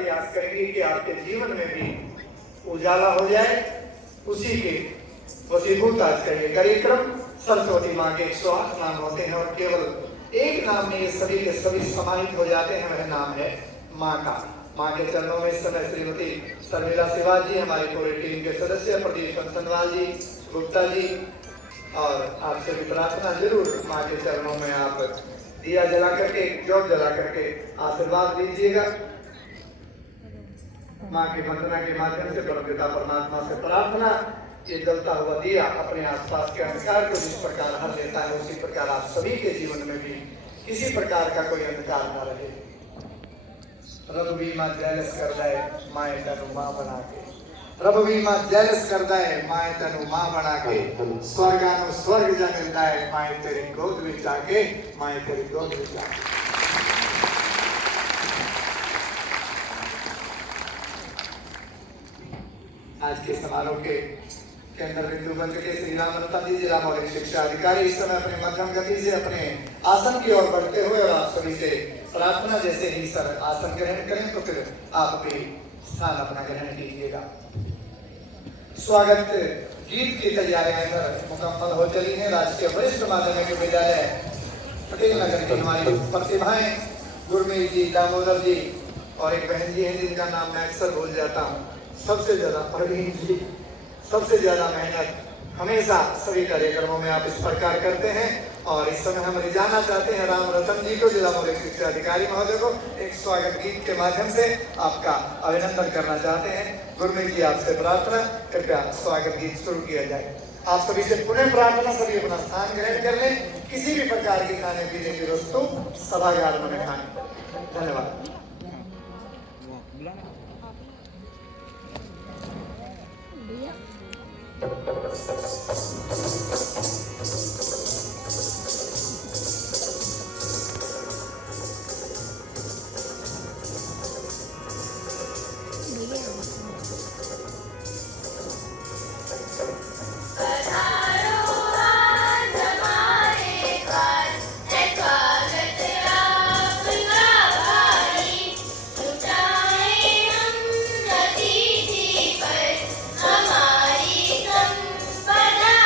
प्रयास करेंगे कि आपके जीवन में भी उजाला हो जाए। उसी के वसीभूत आज का ये कार्यक्रम सरस्वती माँ के 108 नाम होते हैं और केवल एक नाम में ये सभी के सभी समाहित हो जाते हैं, वह नाम है माँ का। माँ के चरणों में इस समय श्रीमती शर्मिला शिवाज जी, हमारी पूरी टीम के सदस्य प्रदीप कंसनवाल जी, गुप्ता जी, और आपसे भी प्रार्थना जरूर माँ के चरणों में आप दिया जला करके, ज्योत जला करके आशीर्वाद दीजिएगा। माँ की वंदना के माध्यम से परमपिता परमात्मा से प्रार्थना, ये जलता हुआ दिया अपने आसपास के अंधकार को जिस प्रकार हर लेता है, उसी प्रकार आप सभी के जीवन में भी किसी प्रकार का कोई अंधकार न रहे। रब भी माँ जैलस कर दे माए तनु माँ बना के, रब भी माँ जैलस कर दे माए तनु माँ बना के, स्वर्गानु स्वर्ग जा मिलता है माए तेरी गोद में जाके, माए तेरी गोद में जाके। आज के समारोह के केंद्र बिंदु बन के श्री राम अनंता जी, जिला मौलिक शिक्षा अधिकारी, इस समय अपने मध्यम गति से अपने आसन की ओर बढ़ते हुए और आप सभी से प्रार्थना, जैसे ही सर आसन ग्रहण करें तो फिर आप भी स्थान अपना ग्रहण कीजिएगा। स्वागत गीत की तैयारियां इधर मुकम्मल हो चली हैं। राजकीय वरिष्ठ माध्यमिक विद्यालय पटेल नगर की हमारी प्रतिभाएं गुरमीत जी, दामोदर जी और एक बहन जी हैं जिनका नाम मैं अक्सर भूल जाता हूँ, सबसे ज्यादा परवीन जी, सबसे ज्यादा मेहनत हमेशा सभी कार्यक्रमों में आप इस प्रकार करते हैं। और इस समय हम रिझाना चाहते हैं राम रतन जी को, जिला मौलिक शिक्षा अधिकारी महोदय को, एक स्वागत गीत के माध्यम से आपका अभिनंदन करना चाहते हैं। गुरमीत जी, आपसे प्रार्थना, कृपया स्वागत गीत शुरू किया जाए। आप सभी से पुनः प्रार्थना, सभी अपना स्थान ग्रहण कर लें। किसी भी प्रकार की खाने पीने की वस्तु सभागार में न खाएं। धन्यवाद। हमारी संपदा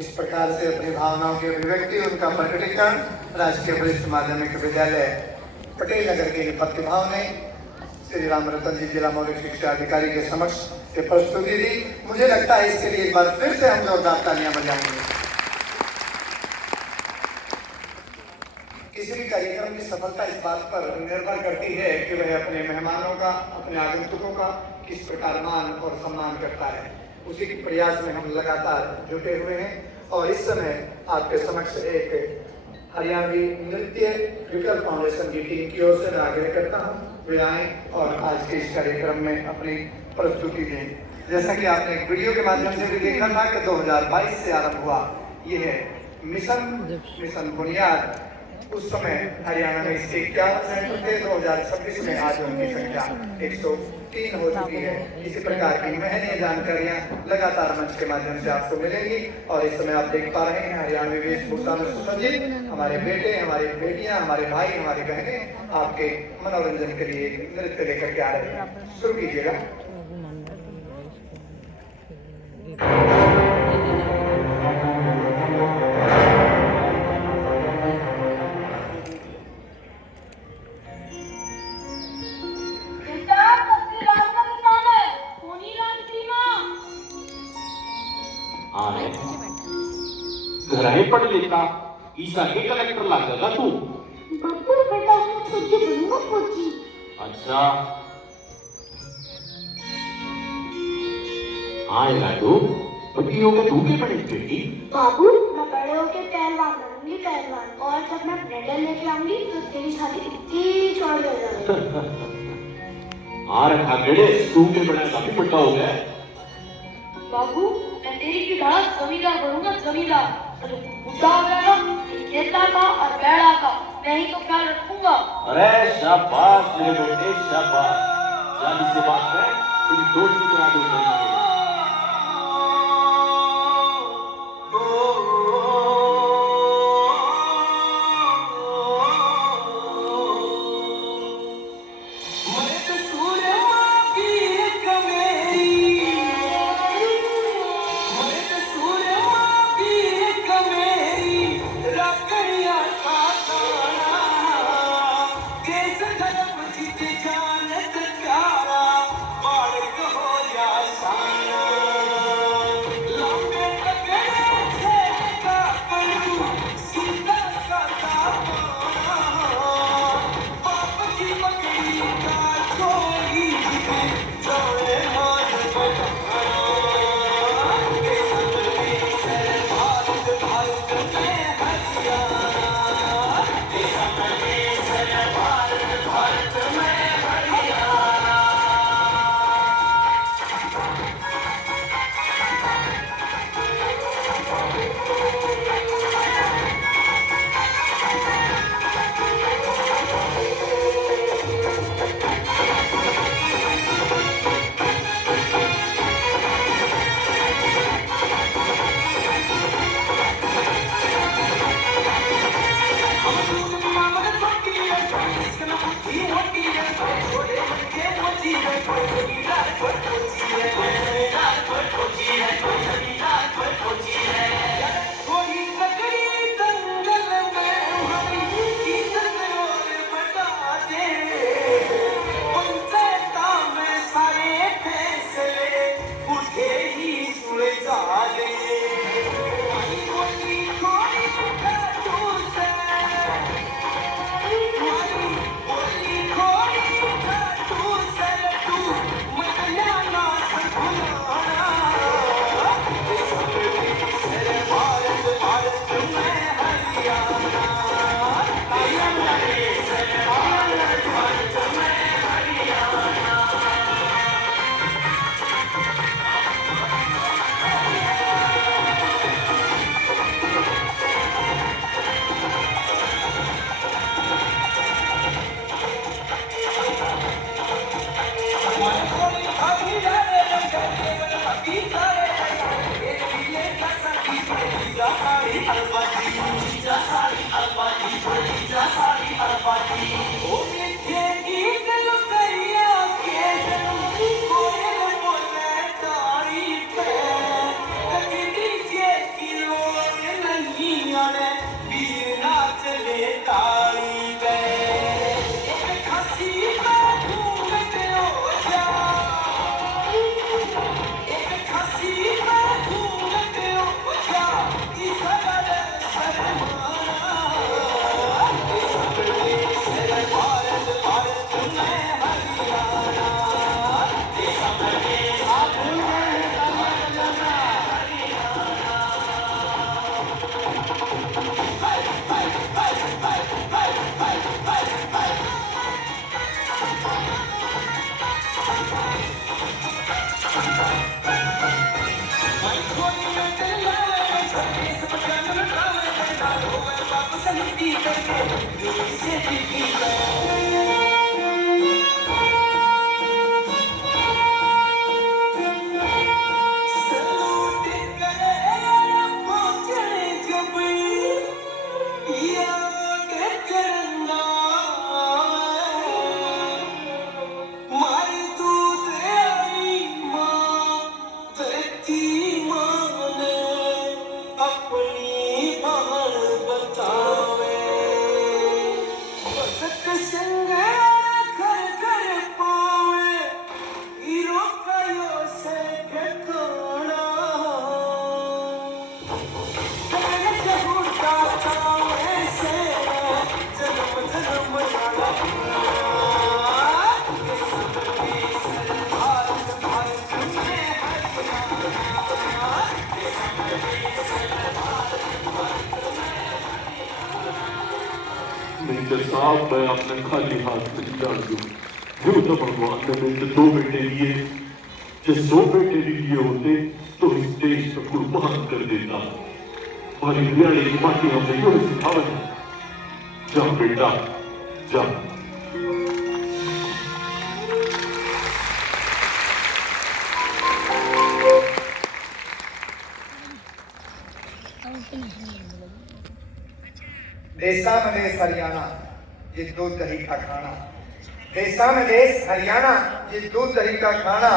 इस प्रकार से अपनी भावनाओं की अभिव्यक्ति, उनका प्रकटीकरण राजकीय वरिष्ठ माध्यमिक विद्यालय पटेल नगर के प्रतिभाओं ने श्री राम रतन जी जिला मौलिक शिक्षा अधिकारी के समक्ष से प्रस्तुति दी। मुझे लगता है इसके लिए एक बार फिर से हम जोरदार तालियां बजाएंगे। किसी भी कार्यक्रम की सफलता इस बात पर निर्भर करती है कि वह अपने मेहमानों का, अपने आगंतुकों का किस प्रकार मान और सम्मान करता है। उसी के प्रयास में हम लगातार जुटे हुए हैं और इस समय आपके समक्ष एक हरियाणवी नृत्य विकल फाउंडेशन की टीम की ओर से मैं आग्रह करता हूँ वे आए और आज के इस कार्यक्रम में अपनी प्रस्तुति दें। जैसा कि आपने एक वीडियो के माध्यम से भी देखा था कि 2022 से आरंभ हुआ ये है मिशन बुनियाद। उस समय हरियाणा में इसके 11 सेंटर थे, 2026 में आज उनकी संख्या 103 हो चुकी है। इसी प्रकार की महंगी जानकारियां लगातार मंच के माध्यम से आपको मिलेंगी और इस समय आप देख पा रहे हैं हरियाणवी वेशभूषा में सुसज्जित हमारे बेटे, हमारी बेटियां, हमारे भाई, हमारी बहनें आपके मनोरंजन के लिए नृत्य लेकर के आ रहे हैं। शुरू कीजिएगा। घराने पढ़ लेता ईसा के कलेक्टर लग जाएगा तू। बापू बेटा सच्ची बनूंगा फौजी। अच्छा हाँ लाडू पति होकर तू क्या बनेगी बेटी? बाबू मैं बड़े होकर पहलवान बनूंगी पहलवान, और जब मैं मेडल लेके आऊंगी तो तेरी शादी इतनी चौड़ी हो जाएगी। आ रखा गड़े तू के बड़ा काफी बड़ा हो गया। बाबू मैं तेरी की तरह जमींदार बनूंगा जमींदार। बुढ़ा हो जाएगा खेतला का और बैड़ा का मैं ही तो ख्याल रखूंगा। अरे शाबाश मेरे बेटे शाबाश। जानी से बात है तेरी दोस्ती करा दूंगा। साहब मैं अपने खाली हाथ नहीं डाल दूं। जो तो भगवान ने मेरे 2 बेटे लिए, जो 100 बेटे भी लिए होते तो इस देश को कुर्बान कर देता। और हरियाणा की माटी हमने क्यों सिखावत? जा बेटा जा। देशा में देश हरियाणा ये दूध दही का खाना, देशा में देश हरियाणा ये दूध दही का खाना,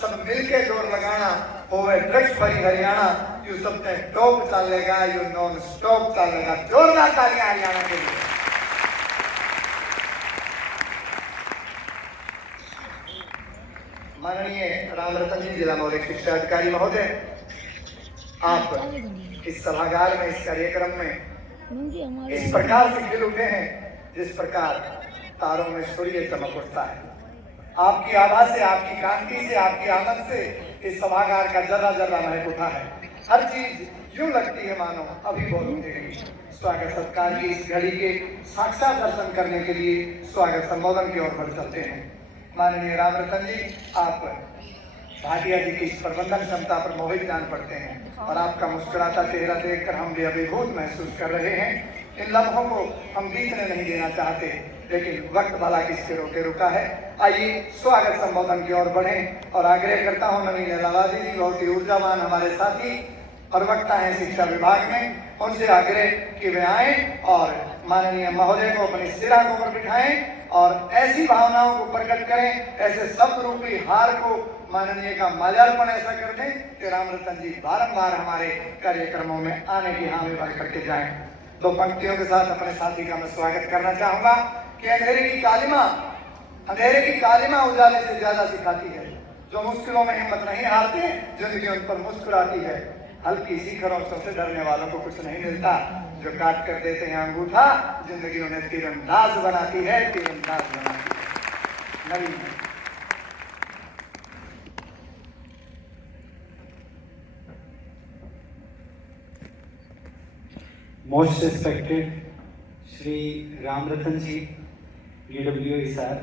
सब मिलके जोर लगाना होवे ड्रग्स भरी हरियाणा। यू सब ने टॉप चलेगा, यू नॉन स्टॉप चलेगा। जोरदार तालियां हरियाणा के लिए। माननीय रामरतन जी जिला मौलिक शिक्षा अधिकारी महोदय, आप इस सभागार में, इस कार्यक्रम में इस प्रकार से खिल उठे हैं जिस प्रकार तारों में सूर्य चमक उठता है। आपकी आवाज से, आपकी कांति से, आपकी आमद से इस सभागार का जर्रा जर्रा महक उठा है। हर चीज यूं लगती है मानो अभी बोल उठेगी। स्वागत सत्कार की इस घड़ी के साक्षात दर्शन करने के लिए स्वागत संबोधन की ओर बढ़ चलते हैं। माननीय रामरतन जी, आप भाटिया जी की इस प्रबंधन क्षमता पर मोहित जान पड़ते हैं और आपका मुस्कुराता चेहरा देखकर हम भी अभिभूत महसूस कर रहे हैं। इन लम्हों को हम बीतने नहीं देना चाहते, लेकिन वक्त भला किसके रोके रुका है। आइए स्वागत संबोधन की ओर बढ़ें और आग्रह करता हूं नवीन लवाजी जी, बहुत ही ऊर्जावान हमारे साथी और वक्ता हैं शिक्षा विभाग में, उनसे आग्रह कि वे आए और माननीय महोदय को अपनी सिरा को ऊपर बिठाएं और ऐसी भावनाओं को प्रकट करें, ऐसे शब्द रूपी हार को माननीय का माल्यार्पण ऐसा कर दें कि रामरतन जी बारंबार हमारे कार्यक्रमों में आने की हामी भर करके जाएं। 2 पंक्तियों के साथ अपने साथी का मैं स्वागत करना चाहूंगा कि अंधेरे की कालिमा उजाले से ज्यादा सिखाती है। जो मुश्किलों में हिम्मत नहीं हारते, जिंदगी उन पर मुस्कुराती है। हल्की सी खरोंचों से डरने वालों को कुछ नहीं मिलता, जो काट कर देते हैं अंगूठा, जिंदगी उन्हें तीरंदाज बनाती है, तीरंदाज बनाती है। नवीन most respected Shri Ramratan ji, DW Hisar,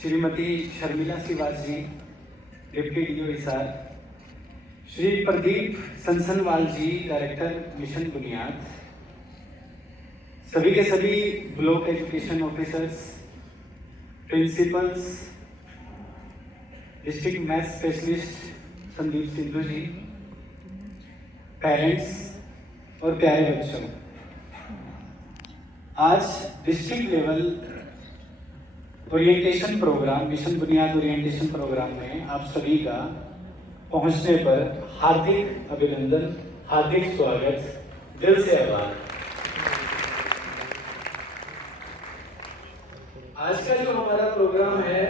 Shrimati Sharmila Siwach ji, deputy DO Hisar, Shri Pradeep Sansanwal ji, director mission Buniyaad, सभी के सभी block education officers, principals, district math specialist Sandeep Sindhu ji, parents और प्यारे बच्चों, आज district level orientation programme, mission Buniyaad orientation programme में आप सभी का पहुंचने पर हार्दिक अभिनंदन, हार्दिक स्वागत, दिल से आभार। आज का जो हमारा प्रोग्राम है,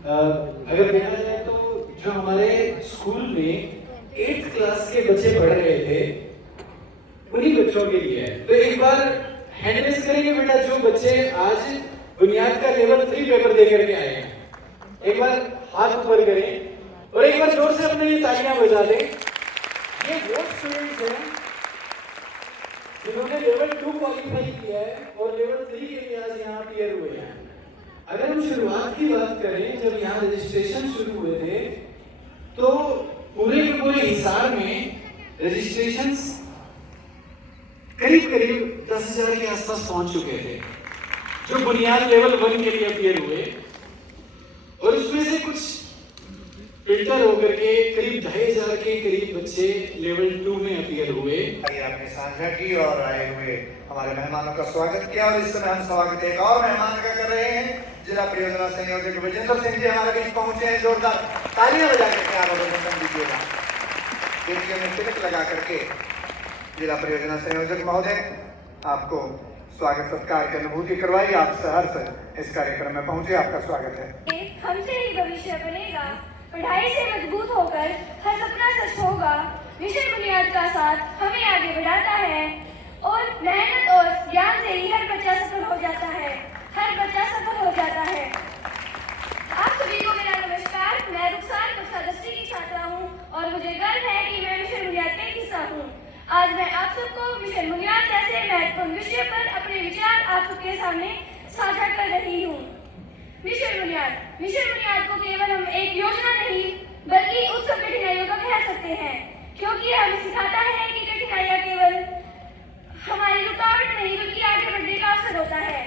अगर देखा जाए तो जो हमारे स्कूल में 8th क्लास के बच्चे पढ़ रहे थे, उन्हीं बच्चों के लिए है। तो एक बार हैंड रेज करेंगे बेटा जो बच्चे आज बुनियाद का लेवल 3 पेपर दे करके आए हैं, एक बार हाथ ऊपर करें और एक बार जोर से अपने लिए तालियां बजा दें। ये वो स्टूडेंट्स हैं जिन्होंने लेवल 2 क्वालिफाई किया है और लेवल 3 के लिए आज यहाँ अपीयर हुए हैं। अगर हम शुरुआत की बात करें, जब यहाँ रजिस्ट्रेशन शुरू हुए थे तो पूरे के पूरे हिसार में रजिस्ट्रेशंस करीब 10,000 के आसपास पहुंच चुके थे जो बुनियाद लेवल 1 के लिए अपीयर हुए, और उसमें से कुछ फिल्टर होकर के करीब 2,500 के करीब बच्चे लेवल 2 में अपीयर हुए। आपने साझा की और आए हुए हमारे मेहमानों का स्वागत किया, और इस समय हम स्वागत एक और मेहमान का कर रहे हैं। जिला परियोजना संयोजक विजेंद्र सिंह जी हमारे बीच पहुंचे हैं। जोरदार तालियां बजा करके आप अभिनंदन दीजिएगा। बेटियों में तिलक लगा करके जिला परियोजना संयोजक महोदय आपको स्वागत सत्कार की अनुभूति करवाई। आप सहर्ष इस कार्यक्रम में पहुंचे, आपका स्वागत है। हमसे ही भविष्य बनेगा, पढ़ाई से मजबूत होकर हर सपना सच होगा। मिशन बुनियाद का साथ हमें आगे बढ़ाता है और मेहनत और ज्ञान से ही हर बच्चा सफल हो जाता है, हर बच्चा सफल हो जाता है। आप सभी को मेरा नमस्कार। मैं रुखसार कक्षा 10वीं की छात्रा हूँ और मुझे गर्व है कि मैं मिशन बुनियाद का हिस्सा हूँ। आज मैं आप सबको मिशन बुनियाद जैसे महत्वपूर्ण विषय पर अपने विचार आप सबके सामने साझा कर रही हूँ। मिशन बुनियाद को केवल हम एक योजना नहीं बल्कि उत्सव कठिनाइयों का कह सकते हैं, क्योंकि हमें सिखाता है कि कठिनाइयाँ केवल हमारी रुकावट नहीं बल्कि आगे बढ़ने का अवसर होता है।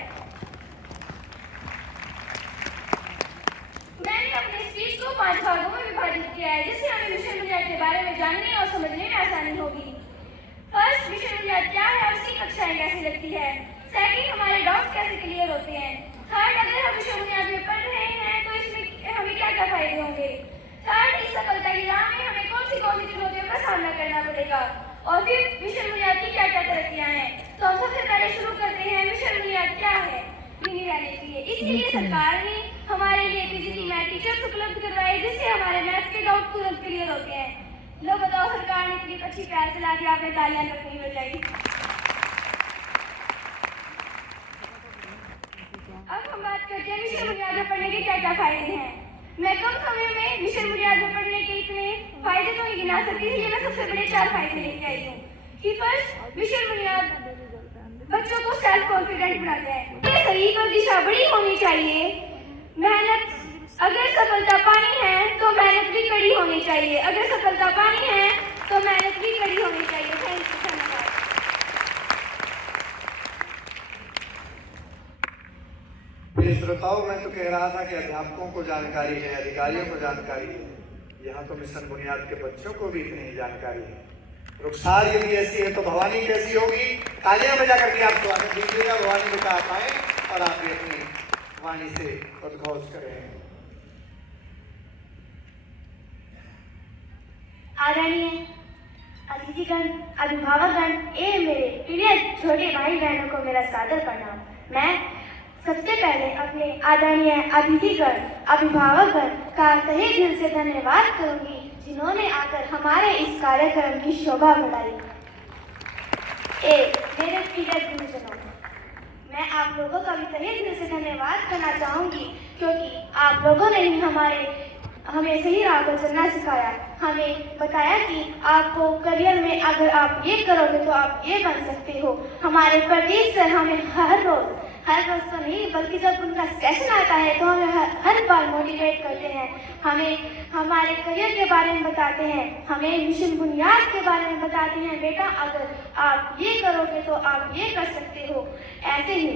मैंने अपने स्पीच को 5 भागों में विभाजित किया है, जिससे हमें मिशन बुनियाद के बारे में जानने और समझने में आसानी होगी। फर्स्ट, मिशन बुनियाद क्या है और उसकी कक्षाएं कैसे लगती है। सेकंड, हमारे डाउट्स कैसे क्लियर होते हैं। थर्ड, अगर हम मिशन बुनियाद में पढ़ रहे हैं तो इसमें हमें क्या क्या फायदे होंगे। थर्ड, इस सफलता की राह में हमें कौन सी चुनौतियों का सामना करना पड़ेगा। और फिर मिशन बुनियाद की क्या क्या तरक्कियां हैं। तो हम सबसे पहले शुरू करते हैं, मिशन बुनियाद क्या है। मिनी रहने के लिए इसके लिए सरकार ने हमारे लिए पीजीटी मैथ टीचर्स उपलब्ध करवाए, जिससे हमारे मैथ के डाउट तुरंत क्लियर होते हैं। लो बताओ, सरकार ने इतनी अच्छी पैर चला दी, आपने तालियां रखनी हो जाएगी। अब हम बात करते हैं मिशन बुनियाद में पढ़ने के क्या क्या फायदे हैं। मैं कम समय में मिशन बुनियाद में पढ़ने के इतने फायदे तो नहीं गिना सकती, इसलिए मैं सबसे बड़े 4 फायदे लेके आई हूँ। कि फर्स्ट, मिशन बुनियाद बच्चों को सेल्फ कॉन्फिडेंट बनाता है। शरीर और दिशा बड़ी होनी चाहिए। मेहनत, अगर सफलता पानी है तो मेहनत भी कड़ी होनी चाहिए। अगर सफलता पानी है तो मेहनत भी कड़ी होनी चाहिए। थैंक यू, धन्यवाद। श्रोताओं, मैं तो कह रहा था कि अध्यापकों को जानकारी है, अधिकारियों को जानकारी है, यहाँ तो मिशन बुनियाद के बच्चों को भी इतनी ही जानकारी है। रुखसार यदि ऐसी है तो भवानी कैसी होगी। तालियां बजा करके आप स्वागत दीजिएगा। भवानी बेटा आप आए और आप भी अपनी वाणी से उद्घोष करें। आदरणीय अतिथिगण, अभिभावकगण एवं मेरे प्रिय छोटे भाई बहनों को मेरा सादर प्रणाम। मैं सबसे पहले अपने आदरणीय अतिथिगण, अभिभावकगण का तहे दिल से धन्यवाद करूंगी, जिन्होंने आकर हमारे इस कार्यक्रम की शोभा बढ़ाई। मेरे प्रिय गुरुजनों, मैं आप लोगों का भी तहे दिल से धन्यवाद करना चाहूंगी, क्योंकि आप लोगों ने ही हमें सही राह पर चलना सिखाया। हमें बताया कि आपको करियर में अगर आप ये करोगे तो आप ये बन सकते हो। हमारे प्रदीप सर हमें हर रोज तो नहीं बल्कि जब उनका सेशन आता है तो हमें हर बार मोटिवेट करते हैं। हमें हमारे करियर के बारे में बताते हैं, हमें मिशन बुनियाद के बारे में बताते हैं। बेटा, अगर आप ये करोगे तो आप ये कर सकते हो। ऐसे ही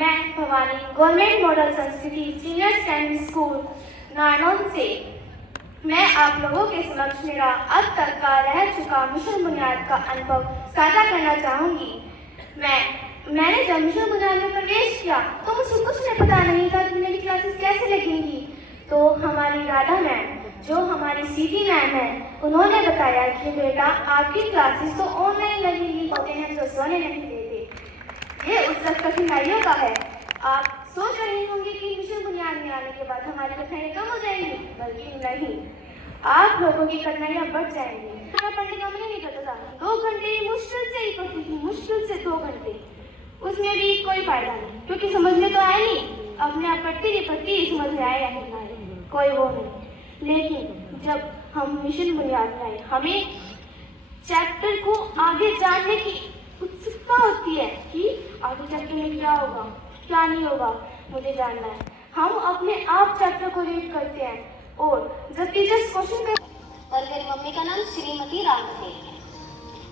मैं भवानी गवर्नमेंट मॉडल संस्कृति सीनियर सेकेंडरी स्कूल नारनौल से मैं आप लोगों के समक्ष मेरा अब तक का रह चुका मिशन बुनियाद का अनुभव साझा करना चाहूंगी। मैंने जब मिशन बुनियाद में प्रवेश किया तो मुझे कुछ नहीं पता नहीं था कि मेरी क्लासेस कैसे लगेंगी। तो हमारी राधा मैम, जो हमारी सीधी मैम है, उन्होंने बताया कि बेटा आपकी क्लासेस तो ऑनलाइन लगेंगी, होते हैं जो सोने नहीं देते। ये उत्सव कठिनाइयों का है। आप सोच रहे होंगे कि मिशन बुनियाद में आने के बाद हमारी कठिनाइयाँ कम हो जाएंगी, बल्कि नहीं, आप लोगों की कठिनाइयाँ बढ़ जाएंगी। मैं पढ़ने का मन नहीं करता था, 2 घंटे मुश्किल से ही पढ़ती थी, मुश्किल से 2 घंटे, उसमें भी कोई फायदा नहीं, क्योंकि समझ में तो आया नहीं। अपने आप पढ़ती समझ में आया या नहीं आया, कोई वो नहीं। लेकिन जब हम मिशन बुनियाद में आए, हमें चैप्टर को आगे जानने की उत्सुकता उत्सुकता होती है कि आगे चल के में क्या होगा, क्या नहीं होगा, मुझे जानना है। हम अपने आप चैप्टर को रीड करते हैं और जब टीचर्स क्वेश्चन और मेरी मम्मी का नाम श्रीमती राम है।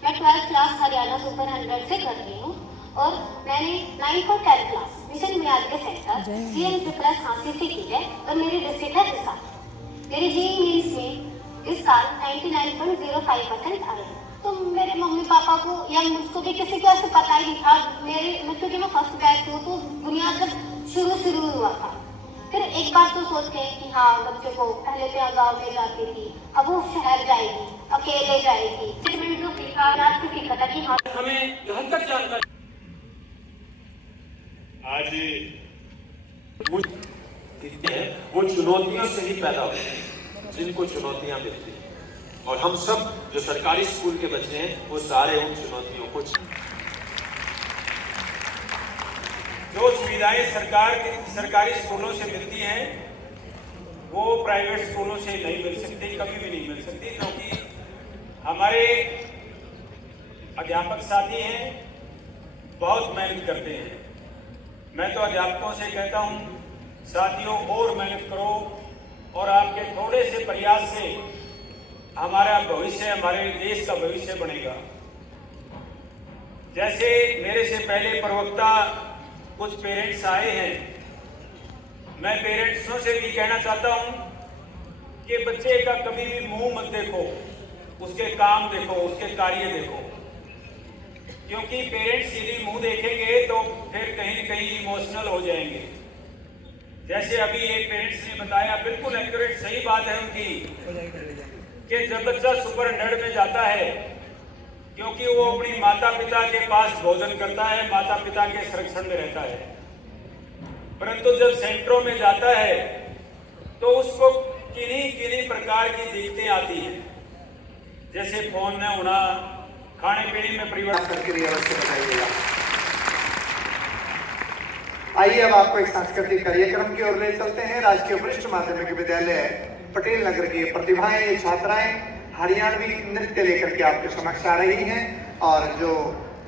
मैं 12th क्लास हरियाणा सुपर 100 से कर रही हूँ और मैंने 9th और 10th क्लास मिशन मियादगी सेंटर CN+ हासिल की है और मेरी डिस्ट्रिक्ट है हिसार। मेरी JEE मेंस में इस साल 99.05% आए। तो मेरे मम्मी पापा को या मुझको भी किसी को ऐसे पता ही नहीं था। क्योंकि मैं फर्स्ट बैच हूँ तो बुनियाद जब शुरू हुआ था। फिर एक बार तो सोचते हैं कि हाँ बच्चे को पहले तो गाँव में जाती थी, अब वो शहर जाएगी, अकेले जाएगी। फिर मैंने जो सीखा आज से सीखा था कि हाँ हमें यहाँ तक जानकारी आज वो चुनौतियों से ही पैदा होते हैं जिनको चुनौतियां मिलती हैं और हम सब जो सरकारी स्कूल के बच्चे हैं वो सारे उन चुनौतियों को जो सुविधाएं सरकारी स्कूलों से मिलती हैं वो प्राइवेट स्कूलों से नहीं मिल सकती, कभी भी नहीं मिल सकती, क्योंकि हमारे अध्यापक साथी हैं, बहुत मेहनत करते हैं। मैं तो अध्यापकों से कहता हूं साथियों और मेहनत करो और आपके थोड़े से प्रयास से हमारा भविष्य, हमारे देश का भविष्य बनेगा। जैसे मेरे से पहले प्रवक्ता कुछ पेरेंट्स आए हैं, मैं पेरेंट्सों से भी कहना चाहता हूं कि बच्चे का कभी भी मुंह मत देखो, उसके काम देखो, उसके कार्य देखो, क्योंकि पेरेंट्स यदि मुंह देखेंगे तो फिर कहीं न कहीं इमोशनल हो जाएंगे। जैसे अभी एक पेरेंट्स ने बताया, बिल्कुल एक्यूरेट सही बात है उनकी, कि जब बच्चा सुपर 100 में जाता है क्योंकि वो अपनी माता पिता के पास भोजन करता है, माता पिता के संरक्षण में रहता है, परंतु जब सेंटरों में जाता है तो उसको किन्हीं प्रकार की दिक्कतें आती हैं, जैसे फोन न होना, खाने पीने में परिवर्तन के लिए अवश्य बताइएगा। आइए अब आपको एक सांस्कृतिक कार्यक्रम की ओर ले चलते हैं। राजकीय वरिष्ठ माध्यमिक विद्यालय पटेल नगर की प्रतिभाएं, ये छात्राएं हरियाणवी नृत्य लेकर के आपके समक्ष आ रही हैं और जो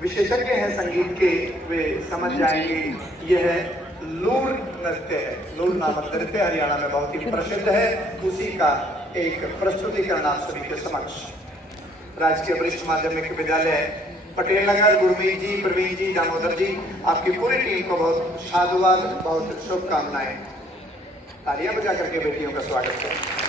विशेषज्ञ हैं संगीत के वे समझ जाएंगे यह लूर नृत्य है। लूर नामक नृत्य हरियाणा में बहुत ही प्रसिद्ध है, उसी का एक प्रस्तुतिकरण आप सभी के समक्ष। राजकीय वरिष्ठ माध्यमिक विद्यालय पटेल नगर, गुरमीत जी, प्रवीण जी, दामोदर जी, आपकी पूरी टीम को बहुत साधुवाद, बहुत शुभकामनाएं। तालियां बजा करके बेटियों का स्वागत करें।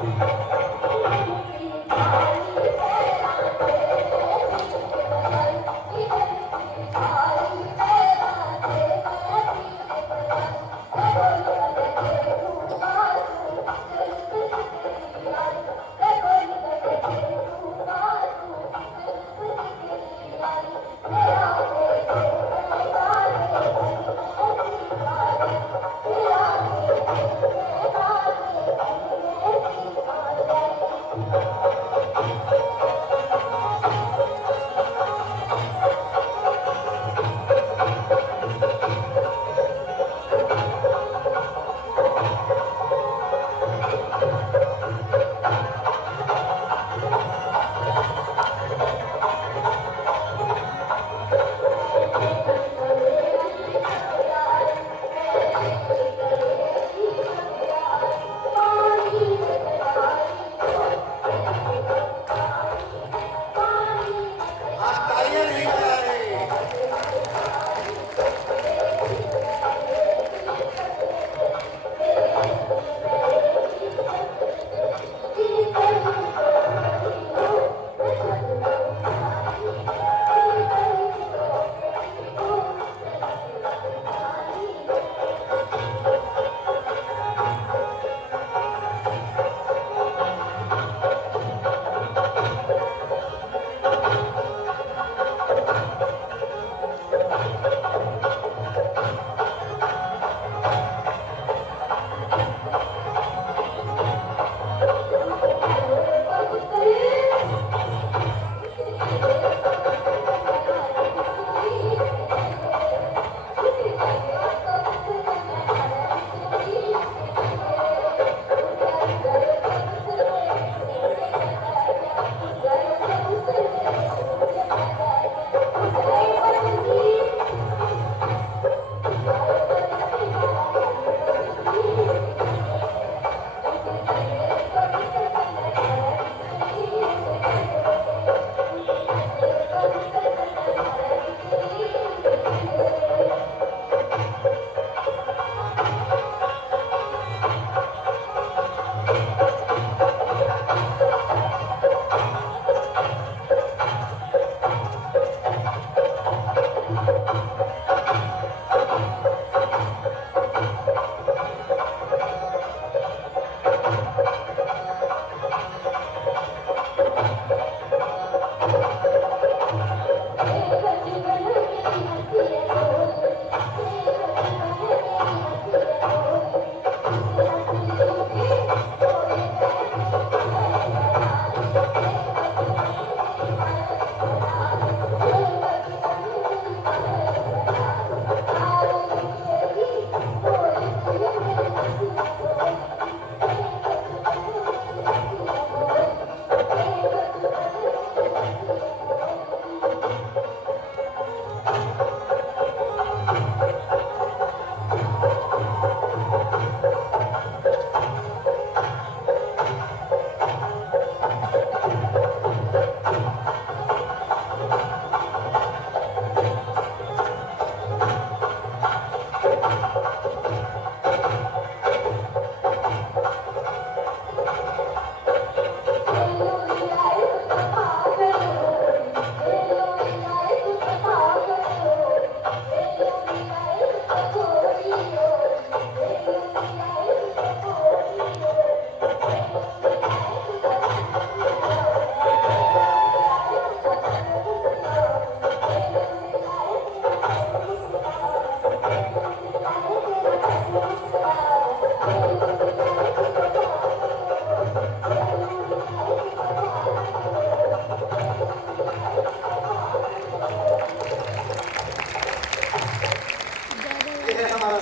आप तालियां नहीं बजा रहे।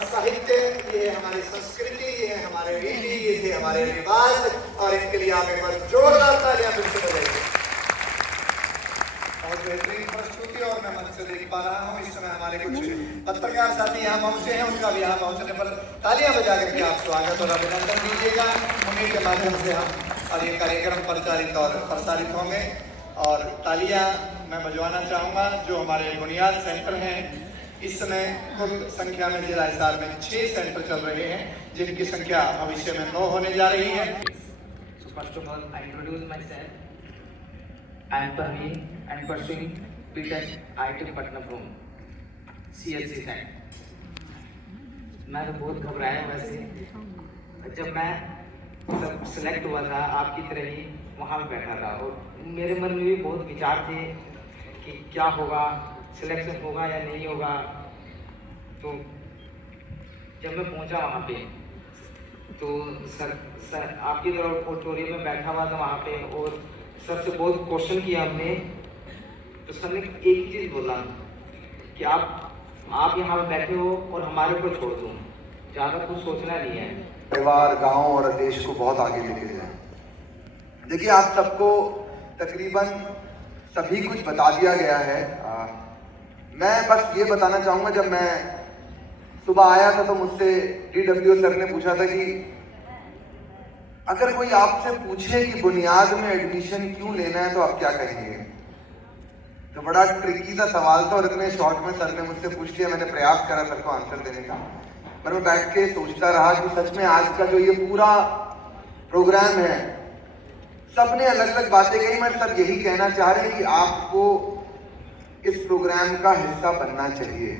साहित्य, ये है हमारी संस्कृति, ये है हमारे रीति, ये है हमारे रिवाज, और इनके लिए आप एक बार जोरदार तालियां फिर से बजाइए। बहुत बेहतरीन प्रस्तुति, और मैं मंच से देख पा रहा हूँ इस समय हमारे कुछ पत्रकार साथी यहाँ पहुंचे हैं, उनका भी यहाँ पहुंचने पर तालियां बजा करके आप स्वागत और अभिनंदन दीजिएगा। उन्हीं के माध्यम से हम और ये कार्यक्रम परिचालित और प्रसारित होंगे। और तालियां मैं बजवाना चाहूँगा जो हमारे बुनियाद सेंटर हैं। इस समय कुल संख्या में जिला हिसार में 6 सेंटर चल रहे हैं, जिनकी संख्या भविष्य में 9 होने जा रही है। First of all, I introduce myself. I am Parveen and pursuing BTech IIT Patna from CSC side. मैं तो बहुत घबराया वैसे, जब मैं सब सिलेक्ट हुआ था आपकी तरह ही वहाँ पे बैठा था और मेरे मन में भी बहुत विचार थे कि क्या होगा, सिलेक्शन होगा या नहीं होगा। तो जब मैं पहुँचा वहाँ पे तो सर आपकी तरफ ऑडिटोरियम में बैठा हुआ था वहाँ पे और सर से बहुत क्वेश्चन किया हमने। तो सर ने एक ही चीज़ बोला कि आप यहाँ पे बैठे हो और हमारे को छोड़ दो, ज़्यादा कुछ सोचना नहीं है। परिवार, गांव और देश को बहुत आगे लेके जाए। देखिए, आप सबको तकरीबन सभी कुछ बता दिया गया है। मैं बस ये बताना चाहूँगा, जब मैं सुबह आया था तो मुझसे DWO सर ने पूछा था कि अगर कोई आपसे पूछे कि बुनियाद में एडमिशन क्यों लेना है तो आप क्या कहेंगे। तो बड़ा ट्रिकी सा सवाल था और इतने शॉर्ट में सर ने मुझसे पूछ लिया। मैंने प्रयास करा सर को आंसर देने का, पर मैं बैठ के सोचता रहा कि सच में आज का जो ये पूरा प्रोग्राम है, सबने अलग अलग बातें कही, मैं सब यही कहना चाह रहे हैं कि आपको इस प्रोग्राम का हिस्सा बनना चाहिए।